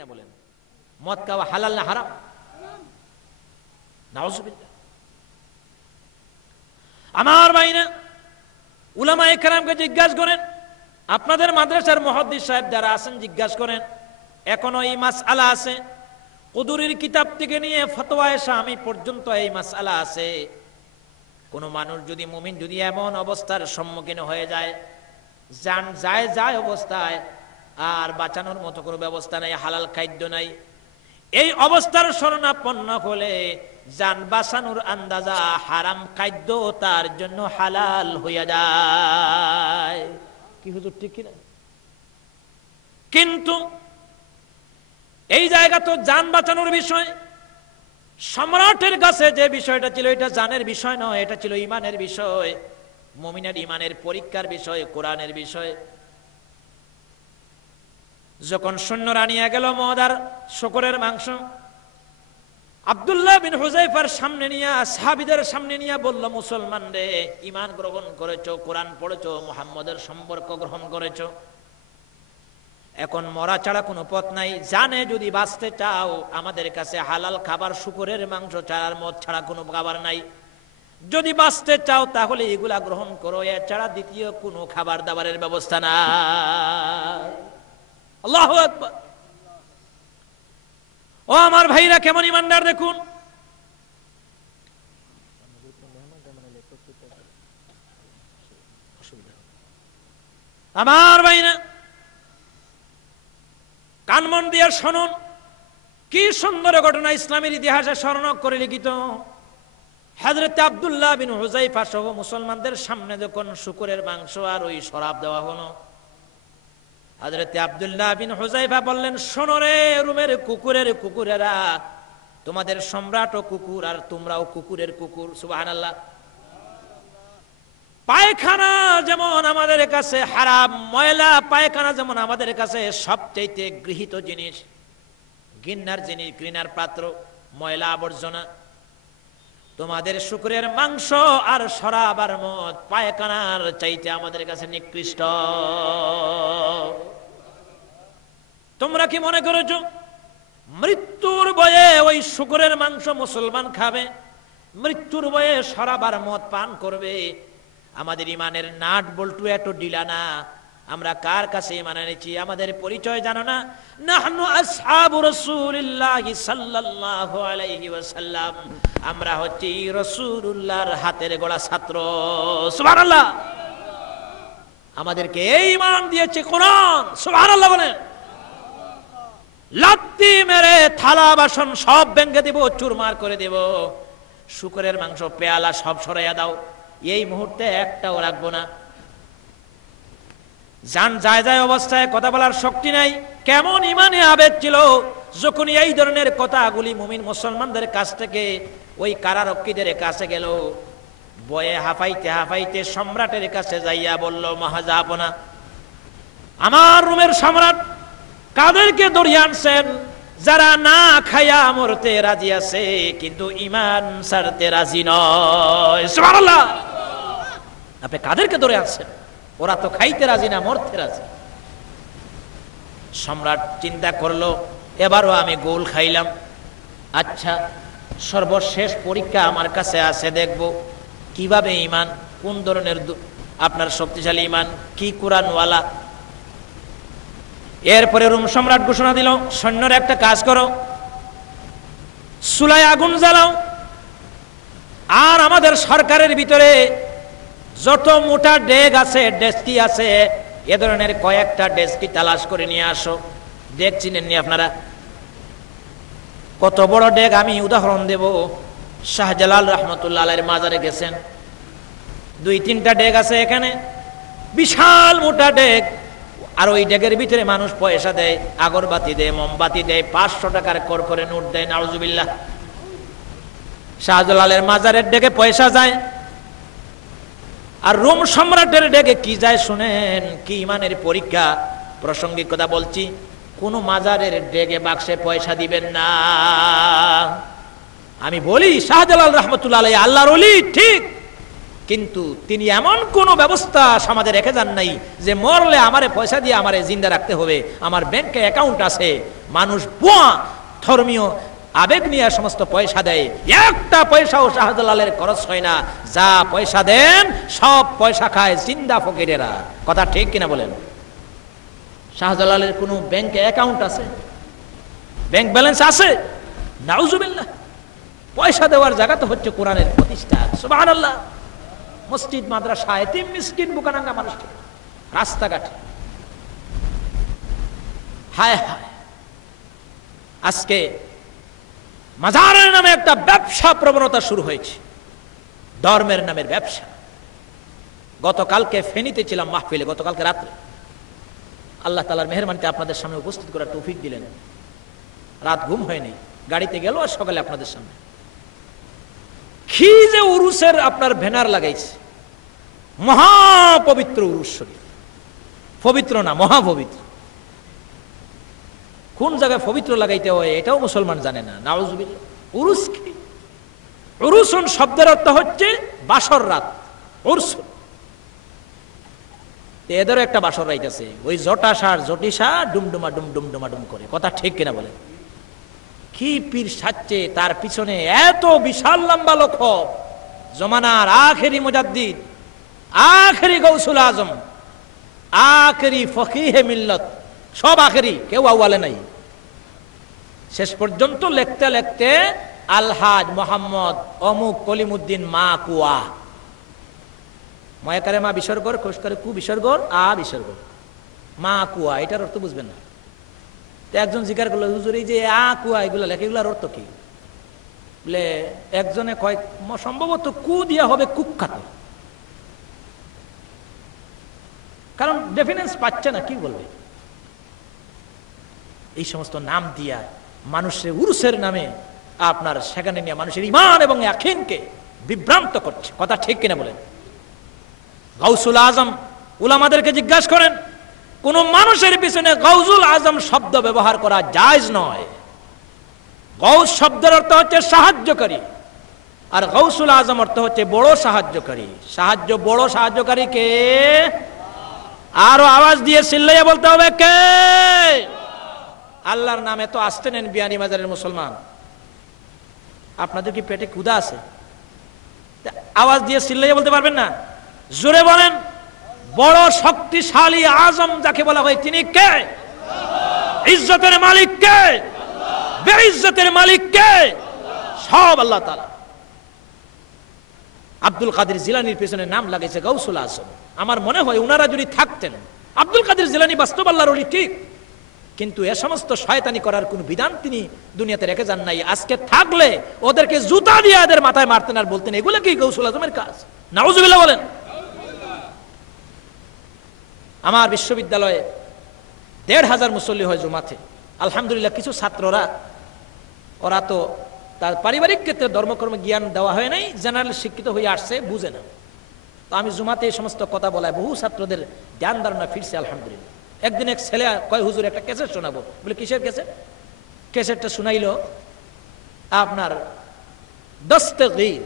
না বলেন মদ খাওয়া হালাল না হারাম? নাউজুবিল্লাহ। আমার ভাইরা উলামায়ে কেরামকে জিজ্ঞাসা করেন, আপনাদের মাদ্রাসার মুহাদ্দিস সাহেব যারা আছেন জিজ্ঞাসা করেন, এখনো এই মাসআলা আছে। কুদুরির কিতাব থেকে নিয়ে ফতোয়ায়ে শামি পর্যন্ত এই মাসআলা আছে। কোন মানুষ যদি মুমিন যদি এমন অবস্থার সম্মুখীন হয়ে যায়, জান যায় অবস্থায় আর বাঁচানোর মতো কোনো ব্যবস্থা নাই, হালাল খাদ্য নাই, এই অবস্থার শরণাপন্ন হলে জান বাঁচানোর আন্দাজা হারাম খাদ্য তার জন্য হালাল হইয়া যায়। কি হুজুর ঠিক কিনা? কিন্তু এই জায়গা তো জান বাঁচানোর বিষয়। সম্রাটের কাছে যে বিষয়টা ছিল এটা জানের বিষয় নয়, এটা ছিল ইমানের বিষয়, মুমিনের ইমানের পরীক্ষার বিষয়, কোরআনের বিষয়। যখন সৈন্যরা নিয়ে গেল মদ আর শূকরের মাংস, আব্দুল্লাহ বিন হুযায়ফার সামনে নিয়ে সাহাবীদের সামনে নিয়ে বলল, মুসলমান রে, ঈমান গ্রহণ করেছো, কোরআন পড়েছো, মুহাম্মদের সম্পর্ক গ্রহণ করেছো, এখন মরা ছাড়া কোনো পথ নাই। জানে যদি বাঁচতে চাও আমাদের কাছে হালাল খাবার শূকরের মাংস ছাড়া, মদ ছাড়া কোনো খাবার নাই। যদি বাঁচতে চাও তাহলে এগুলা গ্রহণ করো, এছাড়া দ্বিতীয় কোনো খাবার দাবারের ব্যবস্থা নাই। আল্লাহু আকবার। ও আমার ভাইরা, কেমন ইমানদার দেখুন। আমার ভাইরা কানমন দিয়ে শুনুন, কি সুন্দর ঘটনা ইসলামের ইতিহাসে স্মরণ করে লিখিত। হযরত আব্দুল্লাহ বিন হুযায়ফা সহ মুসলমানদের সামনে যখন শূকরের মাংস আর ওই শরাব দেওয়া হলো, হযরত আব্দুল্লাহ বিন হুযায়ফা বললেন, শোনো রে রুমের কুকুরেরা, তোমাদের সম্রাট ও কুকুর আর তোমরাও কুকুরের কুকুর। সুবহানাল্লাহ। পায়খানা যেমন আমাদের কাছে হারাম, ময়লা পায়খানা যেমন আমাদের কাছে সবচেয়ে গৃহীত জিনিস, ঘৃণার জিনিস, ঘৃণার পাত্র, ময়লা আবর্জনা, তোমাদের শূকরের মাংস আর শরাব আর মদ পায়খানার চাইতে আমাদের কাছে নিকৃষ্ট। তোমরা কি মনে করেছো মৃত্যুর ভয়ে ওই শূকরের মাংস মুসলমান খাবে, মৃত্যুর ভয়ে শরাব আর মদ পান করবে? আমাদের ইমানের নাট বল্টু এত ঢিলা না। আমরা কার কাছে ইমান এনেছি আমাদের পরিচয় জানো না? নাহনু আসহাবু রাসূলিল্লাহি সাল্লাল্লাহু আলাইহি ওয়াসাল্লাম, আমরা হচ্ছি রাসূলুল্লাহর হাতের গড়া ছাত্র। সুবহানাল্লাহ। আমাদেরকে এই ইমান দিয়েছে কোরআন। সুবহানাল্লাহ বলেন। লাত্তি মেরে থালা বাসন সব ভেঙে দেব, চুরমার করে দেব, শূকরের মাংস পেয়ালা সব সরাইয়া দাও, এই মুহূর্তে একটাও রাখবো না। জান যায় অবস্থায় কথা বলার শক্তি নাই। কেমন ইমানে আবেগ ছিল যখন এই ধরনের কথাগুলি মুমিন মুসলমানদের কাছ থেকে ওই কারারক্ষীদের কাছে গেল, বয়ে হাফাইতে হাফাইতে সম্রাটের কাছে যাইয়া বলল, মহাজাপনা, আমার রুমের সম্রাট কাদেরকে ধরিয়ে আনছেন? যারা না খাইয়া মরতে রাজি আছে কিন্তু ঈমান ছাড়তে রাজি নয়। সুবহানাল্লাহ। আপনি কাদেরকে ধরে আনছেন? ওরা তো খাইতে রাজি না, মরতে রাজি। সম্রাট চিন্তা করলো, এবারও আমি গোল খাইলাম। আচ্ছা, সর্বশেষ পরীক্ষা আমার কাছে আছে, দেখব কিভাবে ঈমান, কোন ধরনের আপনার শক্তিশালী ঈমান, কি কোরআনওয়ালা। এরপরে রোম সম্রাট ঘোষণা দিল, সৈন্যরা একটা কাজ করো, চুলায় আগুন জ্বালাও, আর আমাদের সরকারের ভিতরে যত মোটা ডেগ আছে, ডেস্কি আছে, এ ধরনের কয়েকটা ডেস্কি তালাশ করে নিয়ে আসো। ডেগ চিনেননি আপনারা? কত বড় ডেগ আমি উদাহরণ দেব। শাহজালাল রহমতুল্লাহ আলাইহির মাজারে গেছেন, 2-3টা ডেগ আছে এখানে, বিশাল মোটা ডেগ। আর ওই ডেগের ভিতরে মানুষ পয়সা দেয়, আগরবাতি দেয়, মোমবাতি দেয়, 500 টাকার করে নোট দেয়। নাউজুবিল্লাহ। শাহজালালের মাজারের ডেগে পয়সা যায়, আর রোম সম্রাটের ডেগে কি যায় শুনেন। কি ইমানের পরীক্ষা। প্রাসঙ্গিক কথা বলছি, কোন মাজারের ডেগে বাক্সে পয়সা দিবেন না। আমি বলি শাহজালাল রহমতুল্লাহ আলাইহি আল্লাহর ওলি, ঠিক, কিন্তু তিনি এমন কোন ব্যবস্থা সমাজে রেখে যান নাই যে মরলে আমারে পয়সা দিয়ে আমারে জিন্দা রাখতে হবে, আমার ব্যাংকে অ্যাকাউন্ট আছে। মানুষ বুয়া ধর্মীয় আবেগ নিয়ে সমস্ত পয়সা দেয়, একটা পয়সাও শাহজালালের খরচ হয় না। যা পয়সা দেন সব পয়সা খায় জিন্দা ফকিরেরা। কথা ঠিক কিনা বলেন? শাহজালালের কোনো ব্যাংকে অ্যাকাউন্ট আছে? ব্যাংক ব্যালেন্স আছে? নাউজুবিল্লাহ। পয়সা দেওয়ার জায়গা তো হচ্ছে কোরআনের প্রতিষ্ঠান। সুবহানাল্লাহ। মসজিদ, মাদ্রাসা, এতিম মিসকিন বুকানাঙ্গা মানুষ রাস্তাঘাটে। হায় হায়, আজকে মাজারের নামে একটা ব্যবসা প্রবণতা শুরু হয়েছে, ধর্মের নামের ব্যবসা। গতকালকে ফেনীতে ছিলাম মাহফিলে, গতকালকে রাত্রে। আল্লাহ তাআলার মেহেরবানিতে আপনাদের সামনে উপস্থিত করার তৌফিক দিলেন। রাত ঘুম হয়নি, গাড়িতে গেল আর সকালে আপনাদের সামনে কি যে উরুসের আপনার ব্যানার লাগাইছে। মহাপবিত্র উরুস শরীফ, পবিত্র না মহাপবিত্র। কোন জায়গায় পবিত্র লাগাইতে হয় এটাও মুসলমান জানে না। নাউজুবিল্লাহ। উরুস কি? উরুসুন শব্দের অর্থ হচ্ছে বাসর রাত। উরস, এদেরও একটা বাসর রাইত আছে, ওই জটাসার জটিসা ডুমডুমা ডুমডুমা ডুম করে। কথা ঠিক কিনা বলে? কি পীর সাজছে, তার পিছনে এত বিশাল লম্বা লক্ষ্য। জমানার আখেরি মুজাদ্দিদ, আখেরি গৌসুল আজম, আখেরি ফকিহে মিল্লত, সব আখেরি, কেউ আউয়ালে নাই। শেষ পর্যন্ত লিখতে লিখতে আলহাজ মোহাম্মদ অমুক কলিমুদ্দিন মা কুয়া, ময়াকারে মা বিসর্গর, কোষকারে কু বিসর্গর, আ বিসর্গ, মা কুয়া। এটার অর্থ বুঝবেন না। একজন জিজ্ঞাসা করলো, হুজুর এই যে আ কুয়া এগুলো লেখে, এগুলোর অর্থ কি? বলে একজনে কয় সম্ভবত কু দিয়া হবে কুখ্যাত, কারণ ডেফিনেন্স পাচ্ছে না, কি বলবে। এই সমস্ত নাম দিয়া মানুষের উরুসের নামে আপনার সেখানে নিয়ে মানুষের ঈমান এবং ইয়াকিনকে বিভ্রান্ত করছে। কথা ঠিক কিনা বলেন? গাউসুল আজম, উলামাদেরকে জিজ্ঞাসা করেন, কোন মানুষের পিছনে গাউসুল আজম শব্দ ব্যবহার করা জায়েজ নয়। গাউস শব্দের অর্থ হচ্ছে সাহায্যকারী, আর গাউসুল আজম অর্থ হচ্ছে বড় সাহায্যকারী। বড় সাহায্যকারী কে? আরো আওয়াজ দিয়ে চিল্লাইয়া বলতে হবে, কে? আল্লাহর নামে তো আসতে নেন বিয়ানি বাজারের মুসলমান। আপনাদের কি পেটে ক্ষুধা আছে? আওয়াজ দিয়ে চিল্লাইয়া বলতে পারবেন না? জোরে বলেন। বড় শক্তিশালী আজম যাকে বলা হয় তিনি কে? ইজ্জতের মালিক কে? বেইজ্জতের মালিক কে? সব আল্লাহ তাআলা। আব্দুল কাদের জিলানীর পেছনে নাম লাগাইছে গাউসুল আজম। আমার মনে হয় উনারা যদি থাকতেন, আব্দুল কাদের জিলানী বাস্তব আল্লাহর ওলি ঠিক, কিন্তু এ সমস্ত শয়তানি করার কোন বিধান তিনি দুনিয়াতে রেখে যান নাই। আজকে থাকলে ওদেরকে জুতা দিয়ে এদের মাথায় মারতেন আর বলতেন এগুলো কি গাউসুল আজমের কাজ? নাউজুবিল্লাহ বলেন। আমার বিশ্ববিদ্যালয়ে ১৫০০ মুসল্লি হয় জুমাতে। আলহামদুলিল্লাহ, কিছু ছাত্ররা, ওরা তো তার পারিবারিক ক্ষেত্রে ধর্মকর্মে জ্ঞান দেওয়া হয় নাই, জেনারেল শিক্ষিত হয়ে আসছে, বুঝে না। তো আমি জুমাতে এই সমস্ত কথা বলায় বহু ছাত্রদের জ্ঞান ধারণা ফিরছে আলহামদুলিল্লাহ। একদিন এক ছেলে কয়, হুজুর একটা ক্যাসেট শোনাবো। বলে কিসের ক্যাসেট? ক্যাসেটটা শুনাইলো আপনার দস্তগীর